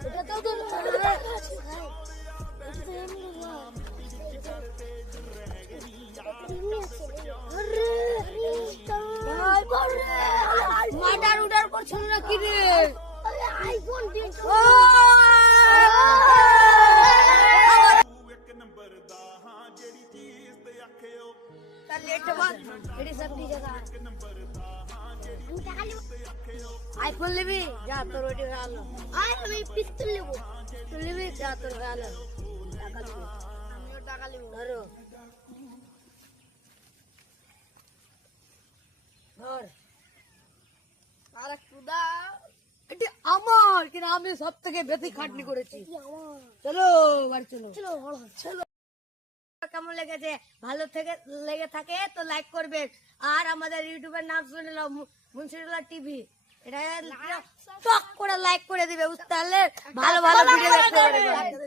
এটা তো মার্ডার উডার করছিল না কি রে? আইফোন आईफोन ले भी जा तो रोटी खा लो आए हमें पिस्तौल लेबो पिस्तौल ले भी जा तो खा लो टाका लेबो धरो ধর আরে খুদা এটা আমার কিনা আমি সবথেকে বেশি খাটনি করেছি চলো বাড়ি চলো চলো চলো কেমন লেগেছে ভালো থেকে লেগে থাকে তো লাইক করবে আর আমাদের ইউটিউবের নাম শুনে নাও মুন্সিরুল্লাহ টিভি এটা টক করে লাইক করে দিবে বুঝতে পারলে ভালো ভালো ভিডিও দেখতে পারবে।